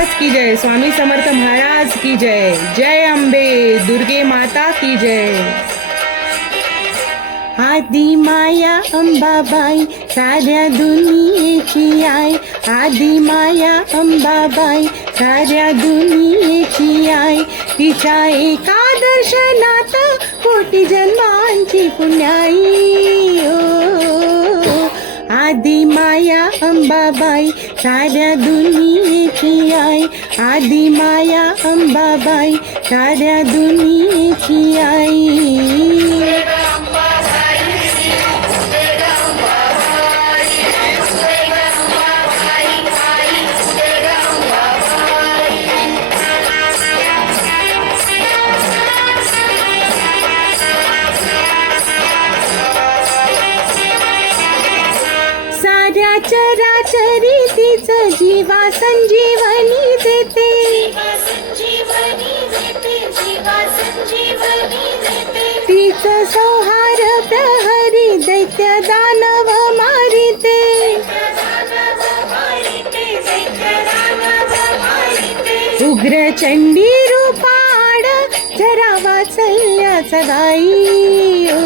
महाराज की जय स्वामी समर्थ महाराज की जय जय अंबे दुर्गे माता की जय। आदि माया अंबाबाई साऱ्या दुनियेची आय आदि माया अंबाबाई साऱ्या दुनियेची आय तिच्या एका दर्शनात कोटी जन्मांची पुण्याई। अंबाबाई साऱ्या दुनियेची आय आदि माया अंबाबाई साऱ्या दुनियेची आई. तिचं संहार प्रहरी दैत्य दानव मारिते. दैत्य उग्र चंडी रूपाड जरा वाचल्याच गाई ओ.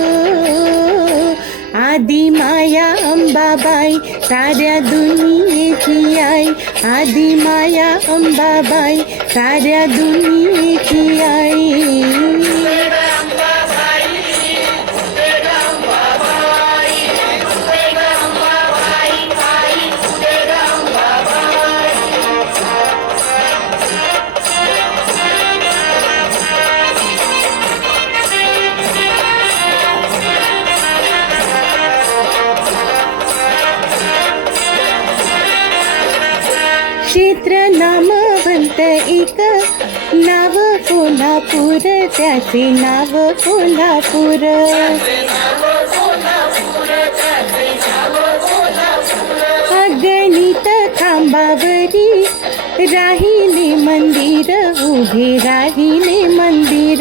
आदि माया अंबाबाई साऱ्या दुनियेची आई. आदि माया अंबाबाई साऱ्या दुनियेची आई. मित्र नामवंत एक. नाव कोल्हापूर त्याचे नाव कोल्हापूर. अगणित खांबावरी राहिले मंदिर उभे राहिले मंदिर.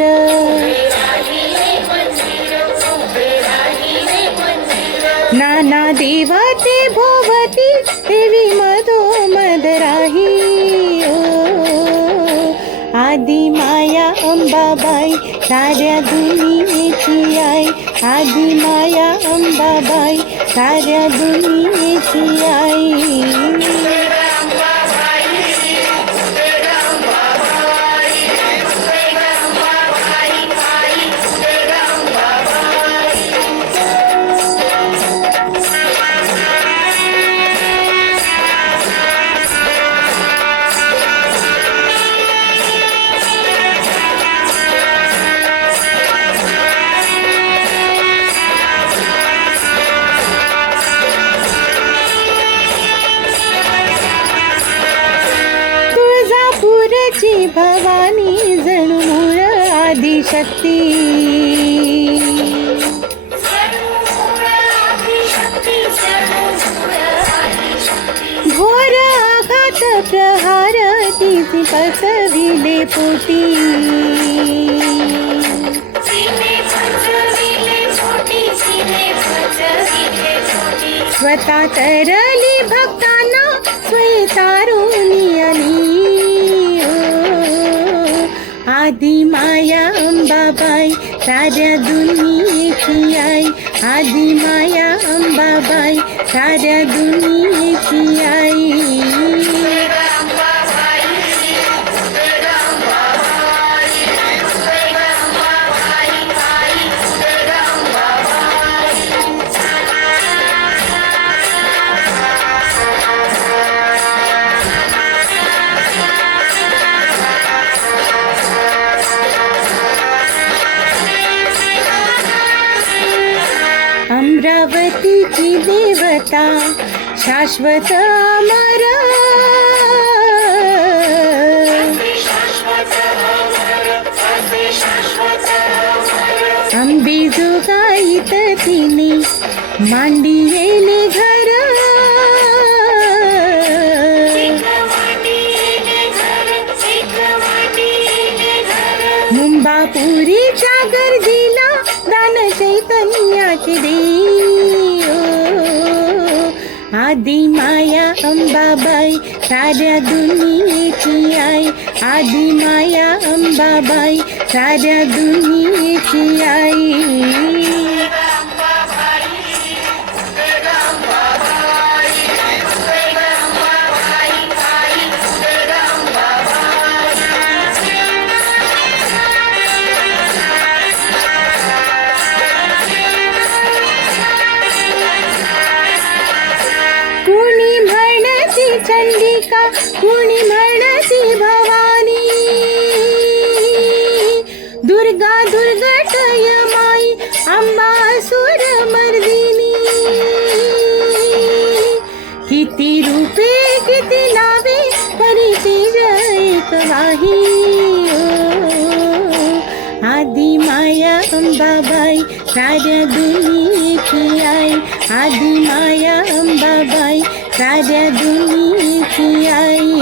नाना देवा ते भोवती देवी मधो मदराही ओ आदि माया अंबाबाई साऱ्या दुनियेची आई. आदि माया अंबाबाई साऱ्या दुनियेची आई. भवानी जणू मूळ आदिशक्ती. घोर आघात प्रहार तिची पसविले पोटी. स्वतः तरली भक्तांना स्वय तारुणी आदि माया अंबाबाई साऱ्या दुनियेची आई आदि माया अंबाबाई साऱ्या अमरावतीची देवता शाश्वत अमर. अंबी जोगाईत तिने मांडी येले घरा. घर मुंबापुरीच्या गर्दीला दान चैतन्याची देव. आदि माया अंबाबाई साऱ्या दुनियेची आदि माया अंबाबाई साऱ्या दुनियेची आई. चंडिका कुणी म्हणती भवानी दुर्गा दुर्गटय माई अंबा सुर मर्दिनी किती रूपे किती नावे करीती जय कवाही आदि माया अंबाबाई साऱ्या दुनियेची आई आदि माया अंबाबाई साऱ्या दुनियेची आई